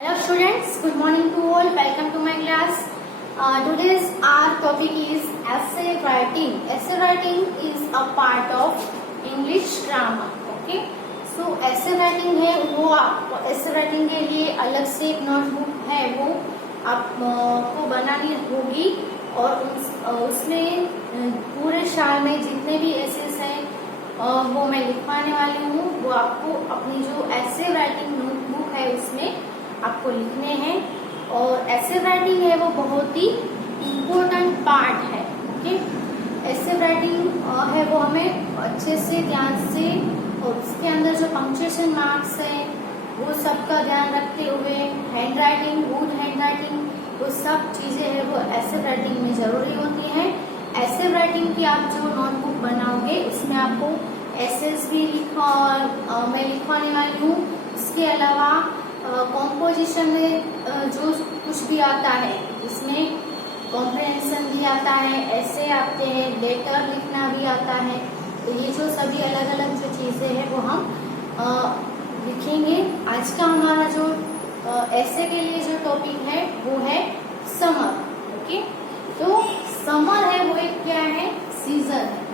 Hello students, good morning to all. Welcome to my class. Today's our topic is essay writing. Essay writing is a part of English grammar. Okay. So essay writing है वो आप essay writing के लिए अलग से एक notebook है वो आपको बनानी होगी और उसमें पूरे साल में जितने भी एसेस हैं वो मैं लिखवाने वाली हूँ। वो आपको अपनी जो essay writing नोटबुक है उसमें आपको लिखने हैं और एसे राइटिंग है वो बहुत ही इम्पोर्टेंट पार्ट है। ओके, एसे राइटिंग है वो हमें अच्छे से ध्यान से और उसके अंदर जो पंक्चुएशन मार्क्स है वो सबका ध्यान रखते हुए hand writing, good hand writing, वो सब चीजें है वो एसे राइटिंग में जरूरी होती हैं। एसे राइटिंग की आप जो नोटबुक बनाओगे उसमें आपको एसेस भी मैं लिखवाने वाली हूँ। इसके अलावा कॉम्पोजिशन में जो कुछ भी आता है इसमें कॉम्प्रिहेंशन भी आता है, ऐसे आते हैं, लेटर लिखना भी आता है। तो ये जो सभी अलग अलग जो चीजें हैं वो हम लिखेंगे। आज का हमारा जो ऐसे के लिए जो टॉपिक है वो है समर। ओके, तो समर है वो एक क्या है, सीजन है।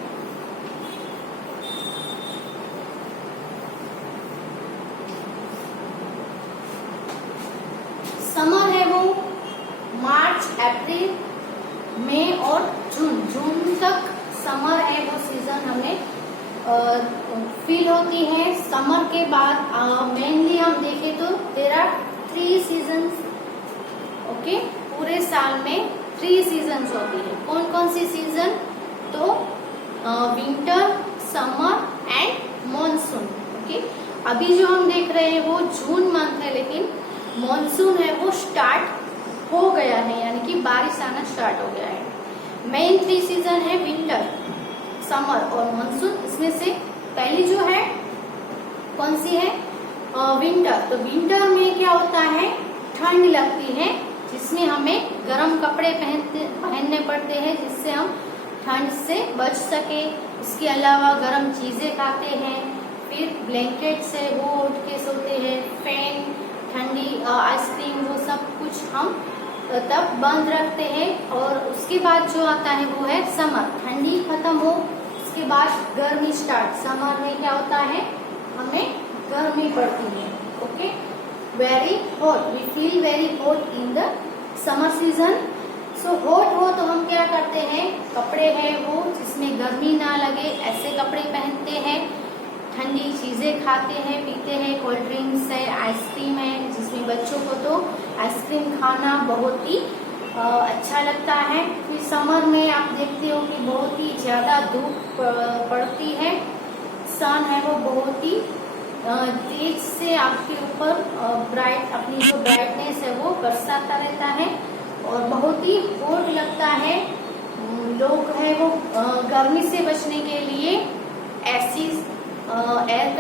समर है वो मार्च, अप्रैल, मई और जून तक समर है वो सीजन हमें फील होती है। समर के बाद मेनली हम देखें तो देयर आर 3 सीजन्स। ओके, पूरे साल में 3 सीजन्स होती है। कौन कौन सी सीजन? तो winter, summer and monsoon. Okay, अभी जो हम देख रहे हैं वो जून मंथ है, लेकिन मॉनसून है वो स्टार्ट हो गया है, यानी कि बारिश आना स्टार्ट हो गया है। मेन 3 सीजन है विंटर, समर और मॉनसून। इसमें से पहली जो है कौन सी है? विंटर। तो विंटर में क्या होता है, ठंड लगती है जिसमें हमें गर्म कपड़े पहनने पड़ते हैं जिससे हम ठंड से बच सके। इसके अलावा गर्म चीजें खाते हैं, फिर ब्लैंकेट से वो उठ के सोते हैं, फैन, ठंडी आइसक्रीम, वो सब कुछ हम तब बंद रखते हैं। और उसके बाद जो आता है वो है समर। ठंडी खत्म हो, उसके बाद गर्मी स्टार्ट। समर में क्या होता है, हमें गर्मी पड़ती है। Okay, very hot, we feel very hot in the summer season. So hot हो तो हम क्या करते हैं, कपड़े हैं वो जिसमें गर्मी ना लगे ऐसे कपड़े पहनते हैं, ठंडी चीजें खाते हैं, पीते हैं, कोल्ड ड्रिंक्स है, आइसक्रीम है, जिसमें बच्चों को तो आइसक्रीम खाना बहुत ही अच्छा लगता है। फिर समर में आप देखते हो कि बहुत ही ज्यादा धूप पड़ती है, सन है वो बहुत ही तेज से आपके ऊपर अपनी जो ब्राइटनेस है वो बरसाता रहता है और बहुत ही हॉट लगता है। लोग है वो गर्मी से बचने के लिए एसी, एयर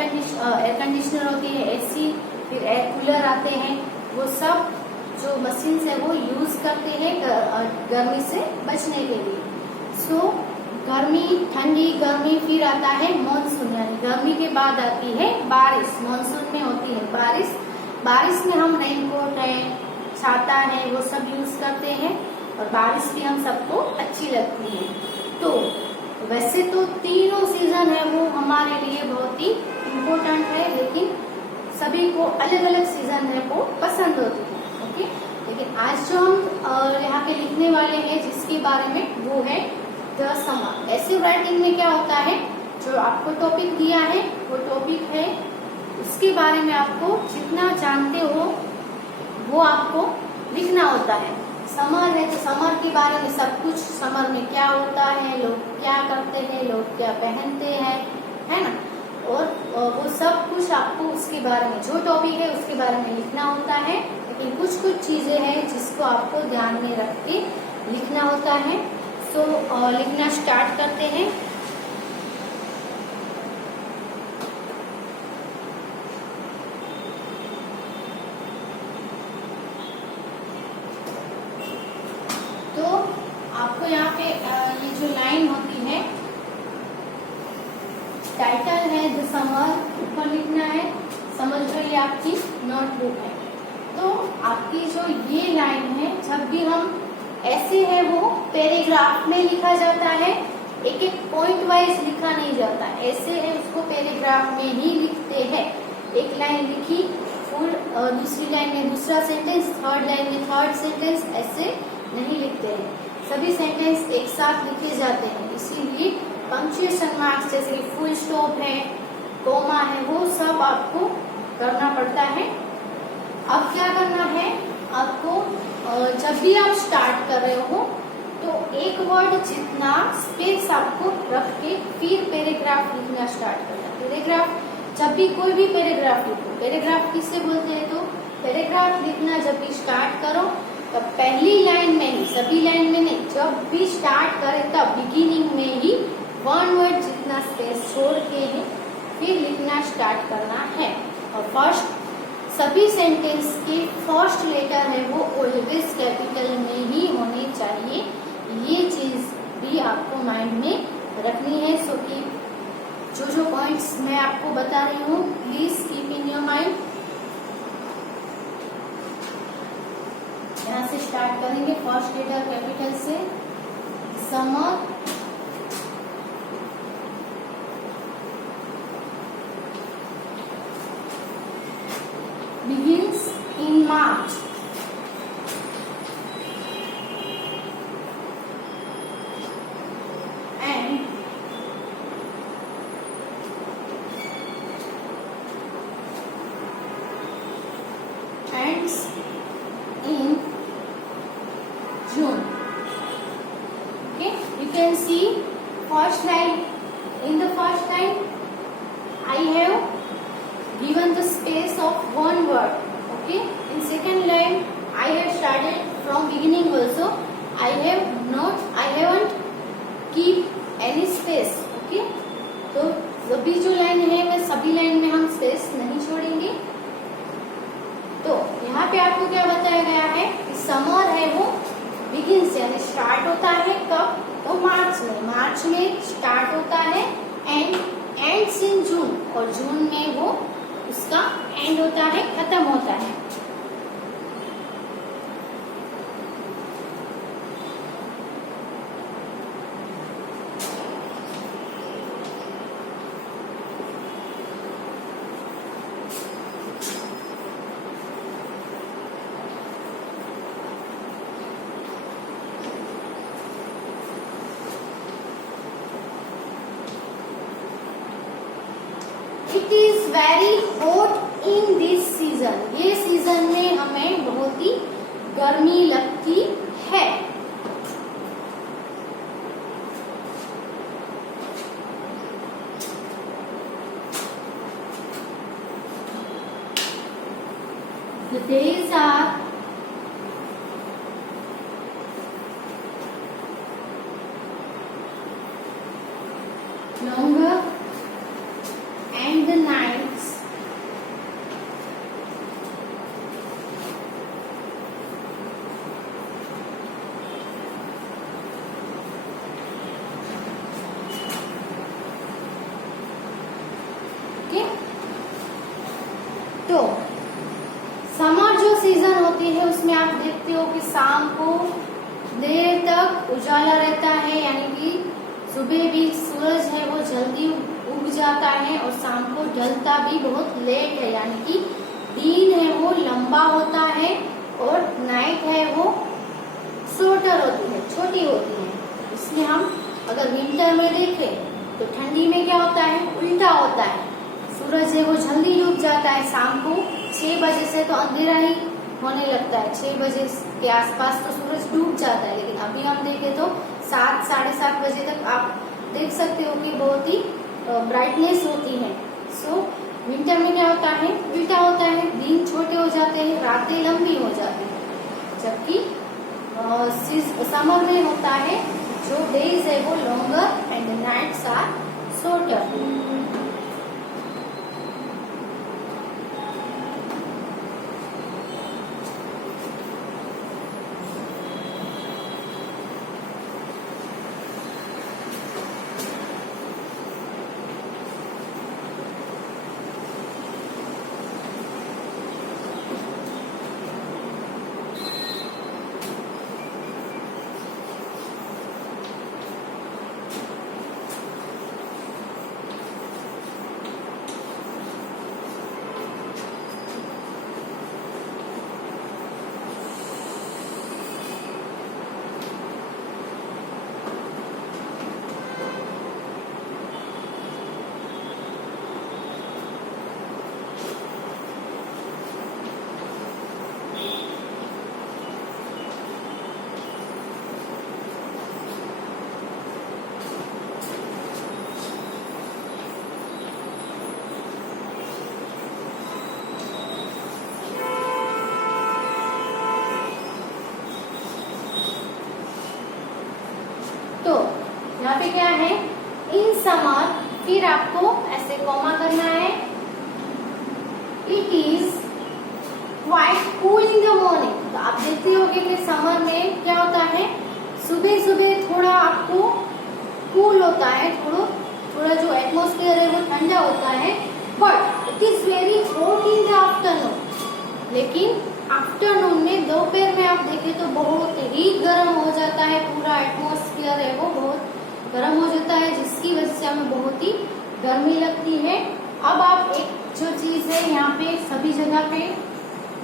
कंडीशनर होती है, एसी, फिर एयर कूलर आते हैं, वो सब जो मशीन है वो यूज करते हैं गर्मी से बचने के लिए। सो गर्मी, ठंडी गर्मी, फिर आता है मॉनसून, यानी गर्मी के बाद आती है बारिश। मॉनसून में होती है बारिश। बारिश में हम रेनकोट है, छाता है, वो सब यूज करते हैं और बारिश भी हम सबको अच्छी लगती है। तो वैसे तो तीनों सीजन है वो हमारे लिए बहुत ही इम्पोर्टेंट है, लेकिन सभी को अलग अलग सीजन है वो पसंद होती है। ओके, लेकिन आज जो हम यहाँ पे लिखने वाले हैं जिसके बारे में वो है द समर। ऐसे राइटिंग में क्या होता है, जो आपको टॉपिक दिया है वो टॉपिक है, उसके बारे में आपको जितना जानते हो वो आपको लिखना होता है। समर है तो समर के बारे में सब कुछ, समर में क्या होता है, लोग क्या करते हैं, लोग क्या पहनते हैं, है ना, और वो सब कुछ आपको उसके बारे में, जो टॉपिक है उसके बारे में लिखना होता है। लेकिन कुछ कुछ चीजें हैं जिसको आपको ध्यान में रख के लिखना होता है। सो लिखना स्टार्ट करते हैं। तो आपको यहाँ पे ये जो लाइन होती है, टाइटल है द समर, ऊपर लिखना है। समझ लो ये आपकी नोटबुक है। तो आपकी जो ये लाइन है, जब भी हम ऐसे है वो पैराग्राफ में लिखा जाता है, एक एक पॉइंट वाइज लिखा नहीं जाता, ऐसे है उसको पैराग्राफ में ही लिखते हैं। एक लाइन लिखी फुल, दूसरी लाइन में दूसरा सेंटेंस, थर्ड लाइन में थर्ड सेंटेंस, ऐसे नहीं लिखते हैं। सभी सेंटेंस एक साथ लिखे जाते हैं, इसीलिए पंक्चुएशन मार्क्स जैसे फुल स्टॉप है, कोमा है, वो सब आपको करना पड़ता है। अब क्या करना है आपको, जब भी आप स्टार्ट कर रहे हो तो एक वर्ड जितना स्पेस आपको रख के फिर पैराग्राफ लिखना स्टार्ट करना है। पैराग्राफ, जब भी कोई भी पैराग्राफ लिखो, पैराग्राफ किससे बोलते हैं, तो पैराग्राफ लिखना जब भी स्टार्ट करो तो पहली लाइन में ही, सभी लाइन में नहीं, जब भी स्टार्ट करे तब बिगिनिंग में ही वन वर्ड जितना स्पेस छोड़ के ही फिर लिखना स्टार्ट करना है। और फर्स्ट, सभी सेंटेंस के फर्स्ट लेटर है वो ऑलवेज कैपिटल में ही होने चाहिए। ये चीज भी आपको माइंड में रखनी है। सो कि जो पॉइंट्स मैं आपको बता रही हूँ, please keep in your mind. यहाँ से स्टार्ट करेंगे, फर्स्ट लेटर कैपिटल से, summer, begins in March, and ends in June. Okay, you can see first line. In the first line, I have given the space of one word. Okay, in second line I have started from beginning also. I haven't keep any space. Okay, तो सभी जो line है मैं सभी line में हम space नहीं छोड़ेंगे। तो यहाँ पे आपको क्या बताया गया है कि समर है वो बिगिंस यानी स्टार्ट होता है कब, तो मार्च में स्टार्ट होता है, एंड एंड्स इन जून, और जून में वो उसका एंड होता है, खत्म होता है। It is very hot in this season, ये सीजन में हमें बहुत ही गर्मी लगती है। The days are longer and the nights okay? तो समर जो सीजन होती है उसमें आप देखते हो कि शाम को देर तक उजाला रहता है, यानी कि सुबह भी सूरज है वो जल्दी उग जाता है और शाम को ढलता भी बहुत लेट है, यानी कि दिन है वो लंबा होता है और नाइट है वो शॉर्टर होती है, छोटी होती है। इसलिए हम अगर विंटर में देखें तो ठंडी में क्या होता है, उल्टा होता है, सूरज है वो जल्दी डूब जाता है, शाम को 6 बजे से तो अंधेरा ही होने लगता है, 6 बजे के आसपास तो सूरज डूब जाता है। लेकिन अभी हम देखें तो 7 साढ़े 7 बजे तक आप देख सकते हो कि बहुत ही ब्राइटनेस होती है। सो विंटर में क्या होता है, उल्टा होता है, दिन छोटे हो जाते हैं, रातें लंबी हो जाती है, जबकि समर में होता है जो डेज है वो longer and nights are shorter. यहाँ पे क्या है, इन समर, फिर आपको ऐसे कॉमा करना है, it is quite cool in the morning. तो आप देखते होंगे कि समर में क्या होता है, सुबह सुबह थोड़ा आपको कूल होता है, थोड़ा जो एटमोस्फेयर है वो ठंडा होता है, but it is very hot in the afternoon. लेकिन आफ्टरनून में, दोपहर में आप देखें तो बहुत ही गर्म हो जाता है, पूरा एटमोस्फियर है वो बहुत गर्म हो जाता है, जिसकी वजह से हमें बहुत ही गर्मी लगती है। अब आप एक जो चीज है यहाँ पे सभी जगह पे,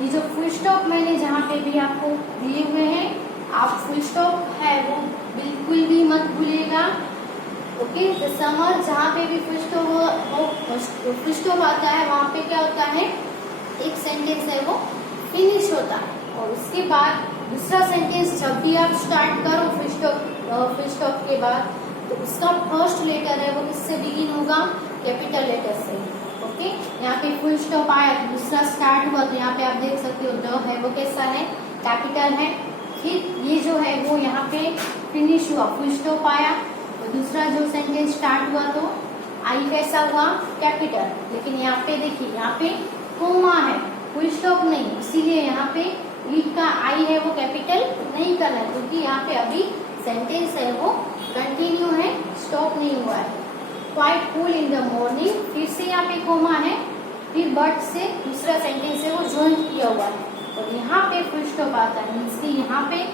ये जो फुल स्टॉप मैंने जहाँ पे भी आपको दिए हुए हैं, आप फुल स्टॉप है वो बिल्कुल भी मत भूलिएगा। ओके, तो समर जहाँ पे भी फुल स्टॉप आता है वहाँ पे क्या होता है, एक सेंटेंस है वो फिनिश होता है, और उसके बाद दूसरा सेंटेंस जब भी आप स्टार्ट करो फुल स्टॉप के बाद, तो उसका फर्स्ट लेटर है वो किससे बिगिन होगा, कैपिटल लेटर से। ओके, यहाँ पे फुल स्टॉप आया तो दूसरा स्टार्ट हुआ, तो यहाँ पे आप देख सकते हो द है वो कैसा है, कैपिटल है। फिर ये जो है वो यहाँ पे फिनिश हुआ, फुल स्टॉप आया, तो दूसरा जो सेंटेंस स्टार्ट हुआ तो आई कैसा हुआ, कैपिटल। लेकिन यहाँ पे देखिए, यहाँ पे कोमा है, फुल स्टॉप नहीं, इसीलिए यहाँ पे ई का आई है वो कैपिटल नहीं करना है, क्योंकि यहाँ पे अभी सेंटेंस है वो कंटिन्यू है, स्टॉप नहीं हुआ है। Quite cool in the morning, फिर से यहाँ पे कोमा है, फिर बट से दूसरा सेंटेंस है वो ज्वाइन किया हुआ है, और यहाँ पे फुल स्टॉप आता है, मीन्स कि यहाँ पे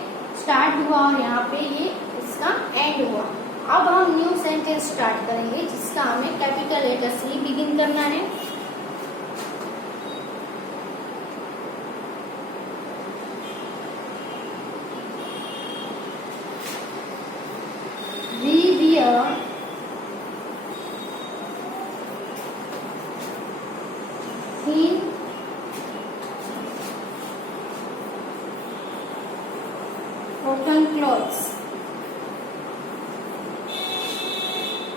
स्टार्ट हुआ और यहाँ पे ये इसका एंड हुआ। अब हम न्यू सेंटेंस स्टार्ट करेंगे, जिसका हमें कैपिटल लेटर से ही बिगिन करना है। We wear thin cotton clothes।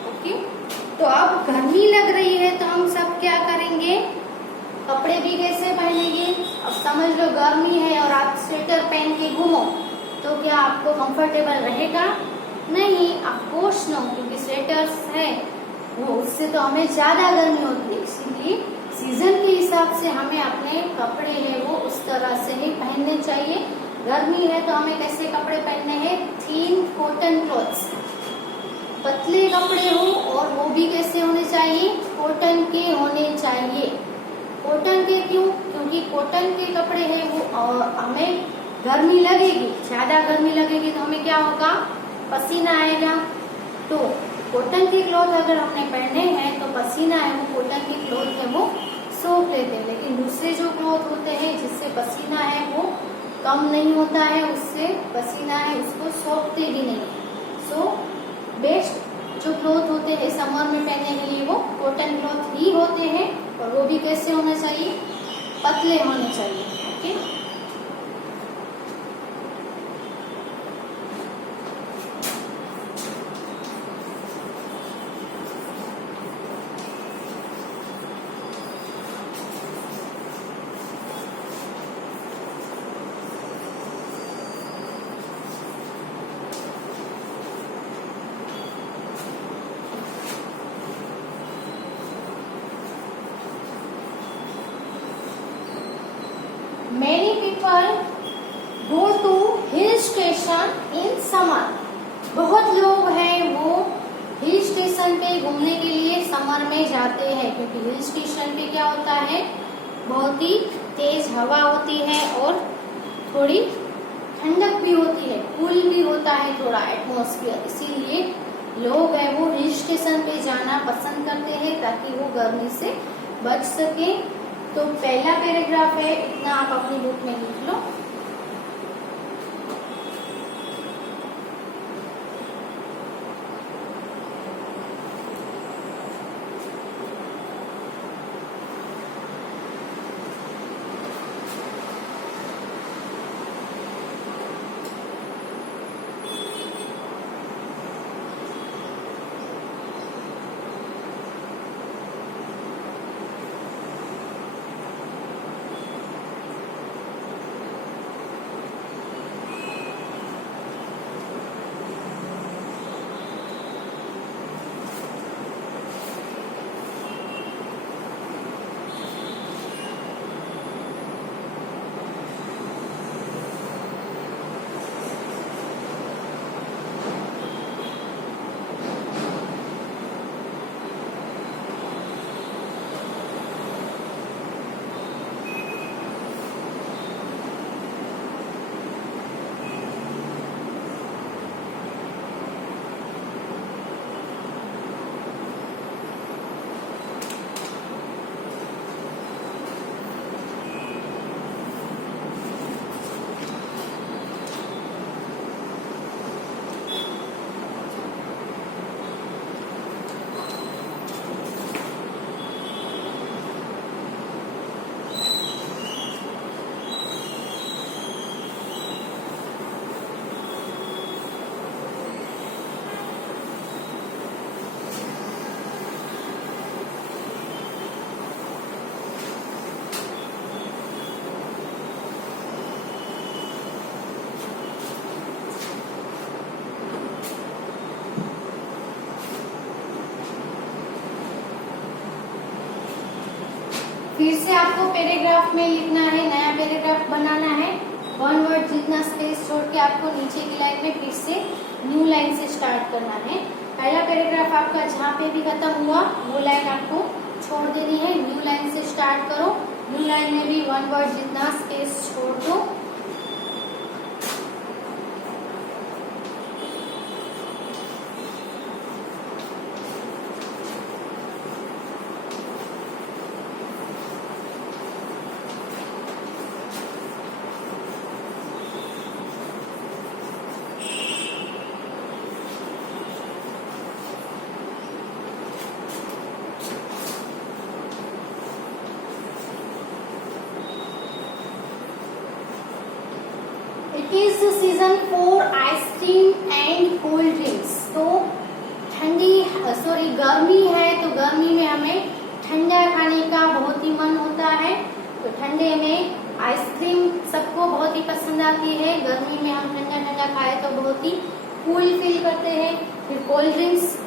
Okay, तो अब गर्मी लग रही है तो हम सब क्या करेंगे, कपड़े भी कैसे पहनेंगे। अब समझ लो गर्मी है और आप स्वेटर पहन के घूमो तो क्या आपको कंफर्टेबल रहेगा, नहीं, ऑफकोर्स नो, क्योंकि स्वेटर्स है वो उससे तो हमें ज्यादा गर्मी होती है। इसीलिए सीजन के हिसाब से हमें अपने कपड़े हैं वो उस तरह से ही पहनने चाहिए। गर्मी है तो हमें कैसे कपड़े पहनने हैं, थीन कॉटन क्लॉथ्स, पतले कपड़े हो, और वो भी कैसे होने चाहिए, कॉटन के होने चाहिए। कॉटन के क्यों, क्योंकि कॉटन के कपड़े हैं वो हमें गर्मी लगेगी, ज्यादा गर्मी लगेगी तो हमें क्या होगा, पसीना आएगा। तो कॉटन के क्लॉथ अगर हमने पहने हैं तो पसीना है वो कॉटन के क्लॉथ है वो सोख लेते हैं, लेकिन दूसरे जो क्लॉथ होते हैं जिससे पसीना है वो कम नहीं होता है, उससे पसीना है उसको सोखते भी नहीं। सो बेस्ट जो क्लॉथ होते हैं समर में पहनने के लिए वो कॉटन क्लॉथ ही होते हैं, और वो भी कैसे होना चाहिए, पतले होने चाहिए। Okay, Many people go to hill station in summer। बहुत लोग हैं वो हिल स्टेशन पे घूमने के लिए समर में जाते हैं, क्योंकि हिल स्टेशन पे क्या होता है, बहुत ही तेज हवा होती है और थोड़ी ठंडक भी होती है, कूल भी होता है थोड़ा एटमॉस्फेयर, इसीलिए लोग हैं वो हिल स्टेशन पे जाना पसंद करते हैं ताकि वो गर्मी से बच सके। तो पहला पैराग्राफ है, इतना आप अपनी बुक में लिख लो। फिर से आपको पैराग्राफ में लिखना है, नया पैराग्राफ बनाना है। 1 वर्ड जितना स्पेस छोड़ के आपको नीचे की लाइन में फिर से न्यू लाइन से स्टार्ट करना है। पहला पैराग्राफ आपका जहाँ पे भी खत्म हुआ वो लाइन आपको छोड़ देनी है, न्यू लाइन से स्टार्ट करो। न्यू लाइन में भी 1 वर्ड जितना स्पेस छोड़ दो। It is season for ice cream and cold drinks. तो गर्मी है तो गर्मी में हमें ठंडा खाने का बहुत ही मन होता है। तो ठंडे में आइसक्रीम सबको बहुत ही पसंद आती है। गर्मी में हम ठंडा ठंडा खाए तो बहुत ही कूल फील करते हैं। फिर कोल्ड ड्रिंक्स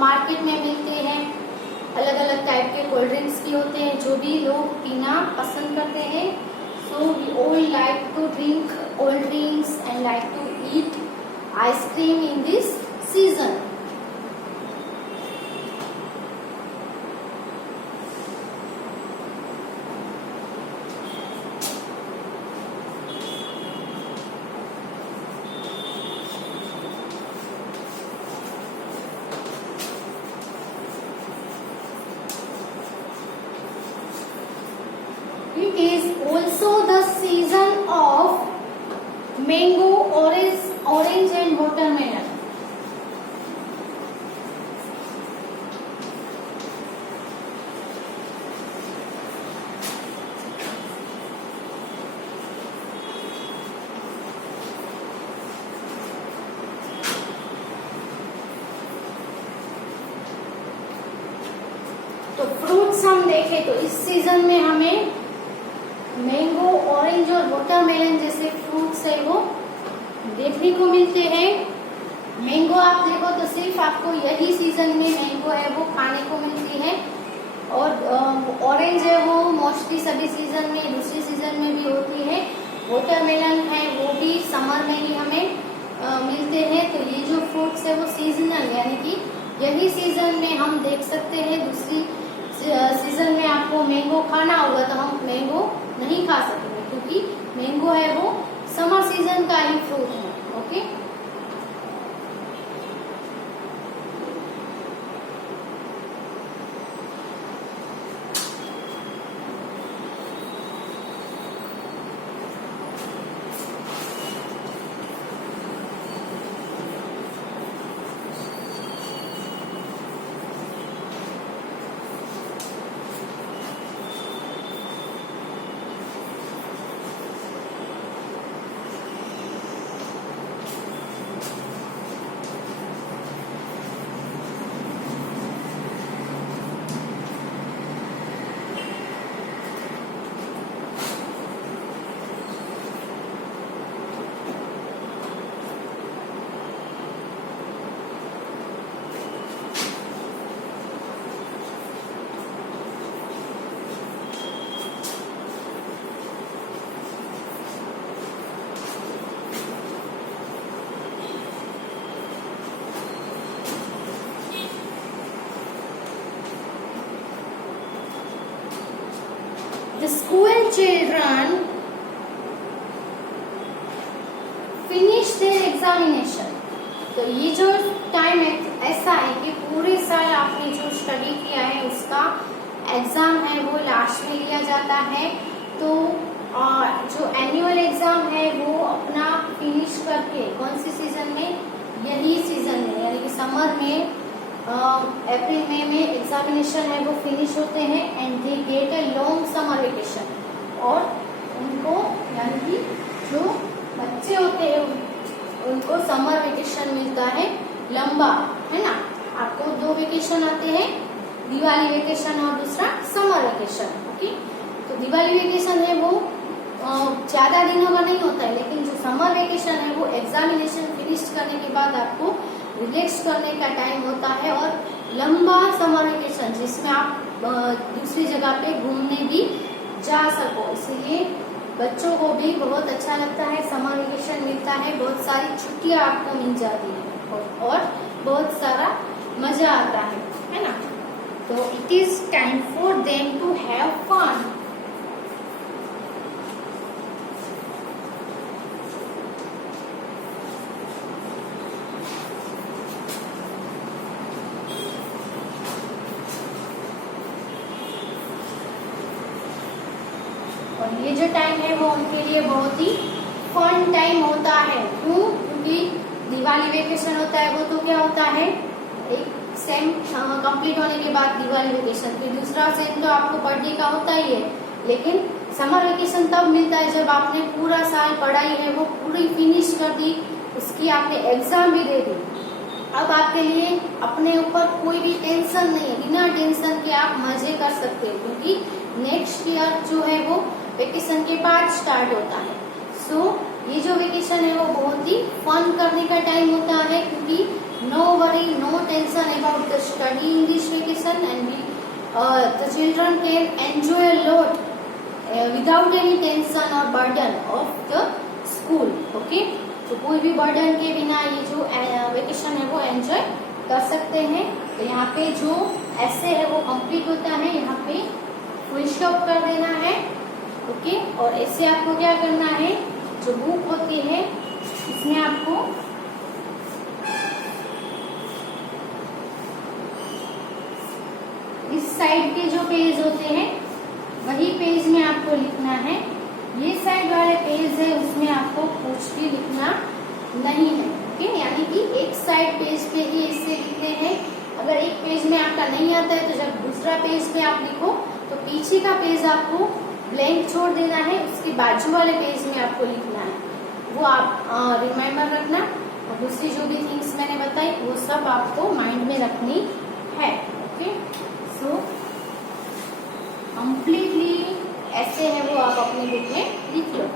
मार्केट में मिलते हैं, अलग अलग टाइप के कोल्ड ड्रिंक्स भी होते हैं जो भी लोग पीना पसंद करते हैं। So we all like to drink cold drinks and like to eat ice cream in this season. It is also the season of mango, orange and watermelon. तो फ्रूट्स हम देखें तो इस सीजन में हमें मैंगो, ऑरेंज और watermelon जैसे fruits है वो देखने को मिलते हैं। मैंगो आप देखो तो सिर्फ आपको यही सीजन में मैंगो है वो खाने को मिलती है। और ऑरेंज है वो मोस्टली सभी सीजन में, दूसरी सीजन में भी होती है। वाटरमेलन है वो भी समर में ही हमें मिलते हैं। तो ये जो फ्रूट्स है वो सीजनल, यानी कि यही सीजन में हम देख सकते हैं। दूसरी सीजन में आपको मैंगो खाना होगा तो हम मैंगो नहीं खा सकेंगे, क्योंकि मैंगो है वो समर सीजन का ही फ्रूट है। Okay, the school children finish their examination. तो ये जो टाइम ऐसा है कि पूरे साल आपने जो स्टडी किया है उसका एग्जाम है वो लास्ट में लिया जाता है। तो जो एनुअल एग्जाम है वो अपना फिनिश करके कौन सी सीजन में, यही सीजन में, यानी कि समर में अप्रैल मई में एग्जामिनेशन है वो फिनिश होते हैं। And they get a long summer vacation. और उनको, यानी कि जो बच्चे होते हैं उनको समर वेकेशन मिलता है लंबा, है ना। आपको 2 वेकेशन आते हैं, दिवाली वेकेशन और दूसरा समर वेकेशन। ओके, तो दिवाली वेकेशन है वो ज्यादा दिनों का नहीं होता है, लेकिन जो समर वेकेशन है वो एग्जामिनेशन फिनिश करने के बाद आपको रिलैक्स करने का टाइम होता है। और लंबा समर वेकेशन जिसमें आप दूसरी जगह पे घूमने भी जा सको। इसलिए बच्चों को भी बहुत अच्छा लगता है, समर वेकेशन मिलता है, बहुत सारी छुट्टियां आपको मिल जाती है और बहुत सारा मजा आता है ना। तो it is time for them to have fun. और ये जो टाइम है वो उनके लिए बहुत ही फन टाइम होता है। क्यों? क्योंकि दिवाली वेकेशन होता है, वो तो क्या होता है, एक सेम कंप्लीट होने के बाद दिवाली वेकेशन, फिर दूसरा सेम तो आपको पढ़ने का होता ही है, लेकिन समर वेकेशन तब मिलता है जब आपने पूरा साल पढ़ाई है वो पूरी फिनिश कर दी, उसकी आपने एग्जाम भी दे दी। अब आपके लिए अपने ऊपर कोई भी टेंशन नहीं है, बिना टेंशन के आप मजे कर सकते हो, क्योंकि नेक्स्ट ईयर जो है वो वेकेशन के बाद स्टार्ट होता है। सो ये जो वेकेशन है वो बहुत ही फन करने का टाइम होता है, क्योंकि no worry, no tension about the study in this vacation and the children can enjoy a lot without any tension और burden of the school. Okay, तो कोई भी बर्डन के बिना ये जो वेकेशन है वो एंजॉय कर सकते हैं। तो यहाँ पे जो ऐसे है वो कंप्लीट होता है, यहाँ पे फुल स्टॉप कर देना है। ओके, और ऐसे आपको क्या करना है, जो बुक होती है इसमें आपको इस साइड के जो पेज होते हैं वही पेज में आपको लिखना है। ये साइड वाले पेज है उसमें आपको कुछ भी लिखना नहीं है। ओके, यानी कि एक साइड पेज के ही इससे लिखते हैं। अगर एक पेज में आपका नहीं आता है तो जब दूसरा पेज पे आप लिखो तो पीछे का पेज आपको ब्लैंक छोड़ देना है, उसके बाजू वाले पेज में आपको लिखना है। वो आप रिमाइंडर रखना, और दूसरी जो भी थिंग्स मैंने बताई वो सब आपको माइंड में रखनी है। ओके, सो कंप्लीटली ऐसे है वो आप अपनी बुक में लिख लो।